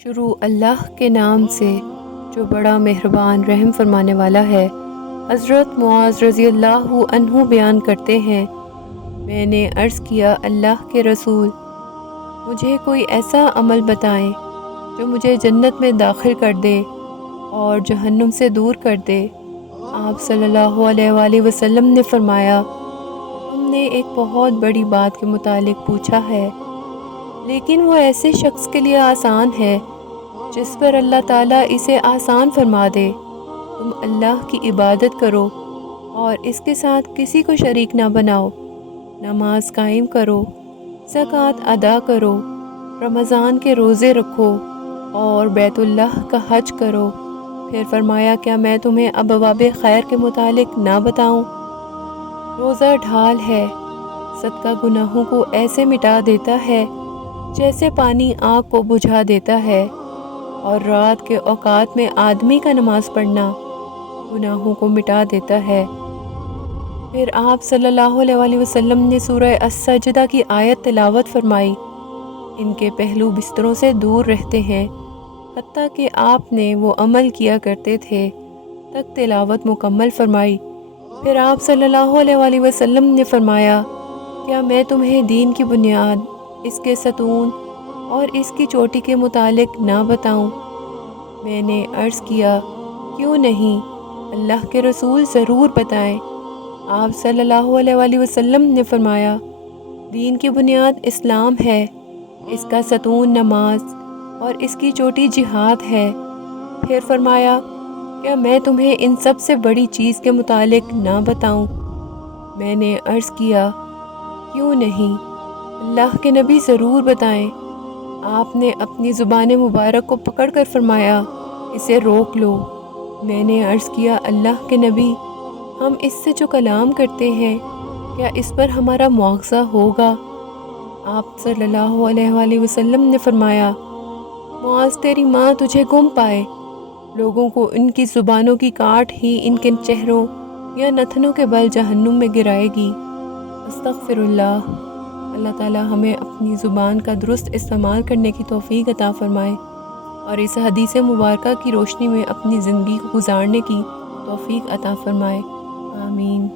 شروع اللہ کے نام سے جو بڑا مہربان رحم فرمانے والا ہے۔ حضرت معاذ رضی اللہ عنہ بیان کرتے ہیں، میں نے عرض کیا اللہ کے رسول، مجھے کوئی ایسا عمل بتائیں جو مجھے جنت میں داخل کر دے اور جہنم سے دور کر دے۔ آپ صلی اللہ علیہ وآلہ وسلم نے فرمایا، تم نے ایک بہت بڑی بات کے متعلق پوچھا ہے، لیکن وہ ایسے شخص کے لیے آسان ہے جس پر اللہ تعالیٰ اسے آسان فرما دے۔ تم اللہ کی عبادت کرو اور اس کے ساتھ کسی کو شریک نہ بناؤ، نماز قائم کرو، زکوٰۃ ادا کرو، رمضان کے روزے رکھو اور بیت اللہ کا حج کرو۔ پھر فرمایا، کیا میں تمہیں ابواب خیر کے متعلق نہ بتاؤں؟ روزہ ڈھال ہے، صدقہ گناہوں کو ایسے مٹا دیتا ہے جیسے پانی آگ کو بجھا دیتا ہے، اور رات کے اوقات میں آدمی کا نماز پڑھنا گناہوں کو مٹا دیتا ہے۔ پھر آپ صلی اللہ علیہ وآلہ وسلم نے سورہ السجدہ کی آیت تلاوت فرمائی، ان کے پہلو بستروں سے دور رہتے ہیں، حتیٰ کہ آپ نے وہ عمل کیا کرتے تھے تک تلاوت مکمل فرمائی۔ پھر آپ صلی اللہ علیہ وآلہ وسلم نے فرمایا، کیا میں تمہیں دین کی بنیاد، اس کے ستون اور اس کی چوٹی کے متعلق نہ بتاؤں؟ میں نے عرض کیا، کیوں نہیں اللہ کے رسول، ضرور بتائیں۔ آپ صلی اللہ علیہ وآلہ وسلم نے فرمایا، دین کی بنیاد اسلام ہے، اس کا ستون نماز اور اس کی چوٹی جہاد ہے۔ پھر فرمایا، کیا میں تمہیں ان سب سے بڑی چیز کے متعلق نہ بتاؤں؟ میں نے عرض کیا، کیوں نہیں اللہ کے نبی، ضرور بتائیں۔ آپ نے اپنی زبان مبارک کو پکڑ کر فرمایا، اسے روک لو۔ میں نے عرض کیا، اللہ کے نبی، ہم اس سے جو کلام کرتے ہیں، کیا اس پر ہمارا مواخذہ ہوگا؟ آپ صلی اللہ علیہ وآلہ وسلم نے فرمایا، معاذ، تیری ماں تجھے گم پائے، لوگوں کو ان کی زبانوں کی کاٹ ہی ان کے چہروں یا نتنوں کے بل جہنم میں گرائے گی۔ استغفر اللہ۔ اللہ تعالیٰ ہمیں اپنی زبان کا درست استعمال کرنے کی توفیق عطا فرمائے اور اس حدیث مبارکہ کی روشنی میں اپنی زندگی کو گزارنے کی توفیق عطا فرمائے۔ آمین۔